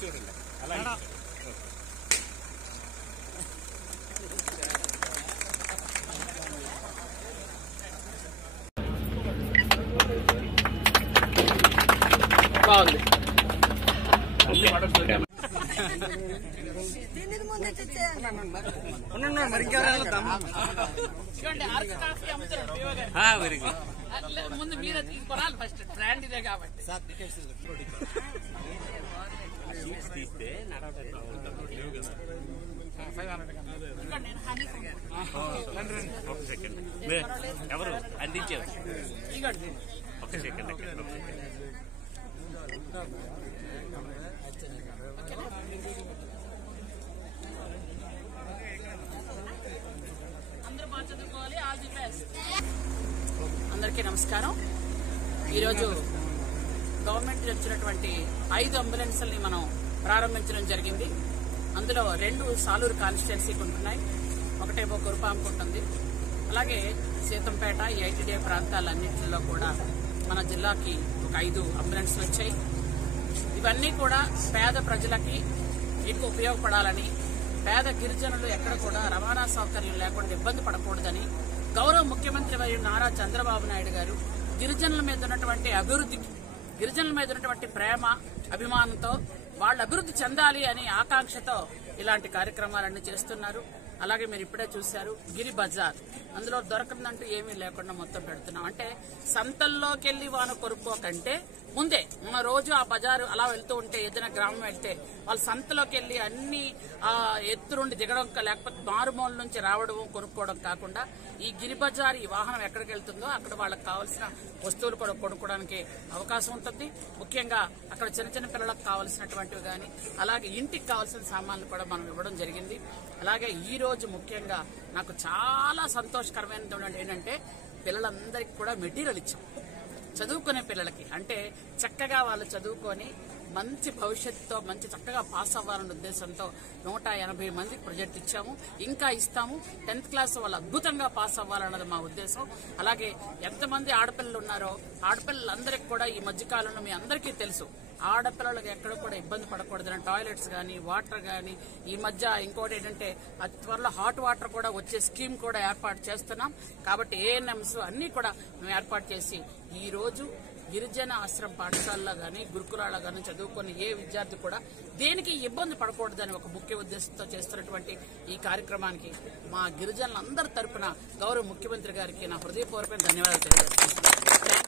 చూడండి అలా బాగుంది. ముందు మీరే కొనాలి ఫస్ట్ బ్రాండ్ ఇదే కాబట్టి తీస్తే ఒక సెకండ్ ఎవరు అందించారు ఒక సెకండ్ అందరూ బాగా చదువుకోవాలి. All the best. అందరికీ నమస్కారం. ఈరోజు గవర్నమెంట్ వచ్చినటువంటి 5 అంబులెన్స్ని మనం ప్రారంభించడం జరిగింది. అందులో 2 సాలూరు కాన్స్టిట్యున్సీకి ఉంటున్నాయి, ఒకటేమో కురుపాంకు ఉంటుంది. అలాగే సీతంపేట, ఈ ఐటీడీ ప్రాంతాలన్నింటిలో కూడా మన జిల్లాకి ఒక 5 అంబులెన్స్లు వచ్చాయి. ఇవన్నీ కూడా పేద ప్రజలకి ఎక్కువ ఉపయోగపడాలని, పేద గిరిజనులు ఎక్కడ కూడా రవాణా సౌకర్యం లేకుండా ఇబ్బంది పడకూడదని గౌరవ ముఖ్యమంత్రి వర్యులు నారా చంద్రబాబు నాయుడు గారు గిరిజనుల మీద ఉన్నటువంటి అభివృద్ధికి, గిరిజనుల మీద ఉన్నటువంటి ప్రేమ అభిమానంతో వాళ్ళు అభివృద్ధి చెందాలి అనే ఆకాంక్షతో ఇలాంటి కార్యక్రమాలన్నీ చేస్తున్నారు. అలాగే మీరు ఇప్పుడే చూశారు గిరి బజార్, అందులో దొరకదంటూ ఏమీ లేకుండా మొత్తం పెడుతున్నాం. అంటే సంతల్లోకి వెళ్లి వాన కొనుక్కోకంటే ముందే మన రోజు ఆ బజారు అలా వెళ్తూ ఉంటే, ఏదైనా గ్రామం వెళ్తే వాళ్ళు సంతలోకి వెళ్లి అన్ని ఎత్తు నుండి దిగడం, లేకపోతే మారుమూల నుంచి రావడం కొనుక్కోవడం కాకుండా ఈ గిరి బజార్, ఈ వాహనం ఎక్కడికి వెళ్తుందో అక్కడ వాళ్ళకి కావాల్సిన వస్తువులు కూడా కొనుక్కోవడానికి అవకాశం ఉంటుంది. ముఖ్యంగా అక్కడ చిన్న చిన్న పిల్లలకు కావాల్సినటువంటివి కానీ, అలాగే ఇంటికి కావాల్సిన సామాన్లు కూడా మనం ఇవ్వడం జరిగింది. అలాగే ఈ రోజు ముఖ్యంగా నాకు చాలా సంతోషకరమైనటువంటి ఏంటంటే పిల్లలందరికీ కూడా మెటీరియల్ ఇచ్చాం. చదువుకునే పిల్లలకి, అంటే చక్కగా వాళ్ళు చదువుకొని మంచి భవిష్యత్తుతో మంచి చక్కగా పాస్ అవ్వాలనే ఉద్దేశంతో 180 మందికి ప్రాజెక్ట్ ఇచ్చాము, ఇంకా ఇస్తాము. 10th క్లాస్ వాళ్ళు అద్భుతంగా పాస్ అవ్వాలన్నది మా ఉద్దేశం. అలాగే ఎంతమంది ఆడపిల్లలు ఉన్నారో ఆడపిల్లలందరికీ కూడా ఈ మధ్యకాలంలో మీ అందరికీ తెలుసు, ఆడపిల్లలకు ఎక్కడ కూడా ఇబ్బంది పడకూడదని టాయిలెట్స్ కానీ, వాటర్ కానీ, ఈ మధ్య ఇంకోటి ఏంటంటే అతి త్వరలో హాట్ వాటర్ కూడా వచ్చే స్కీమ్ కూడా ఏర్పాటు చేస్తున్నాం. కాబట్టి ఏఎన్ఎంస్ అన్ని కూడా మేము ఏర్పాటు చేసి ఈ రోజు గిరిజన ఆశ్రమ పాఠశాలలో కానీ, గురుకులాల్లో కానీ చదువుకుని ఏ విద్యార్థి కూడా దేనికి ఇబ్బంది పడకూడదని ఒక ముఖ్య ఉద్దేశంతో చేస్తున్నటువంటి ఈ కార్యక్రమానికి మా గిరిజనులందరి తరపున గౌరవ ముఖ్యమంత్రి గారికి నా హృదయపూర్వక ధన్యవాదాలు తెలియజేస్తున్నాను.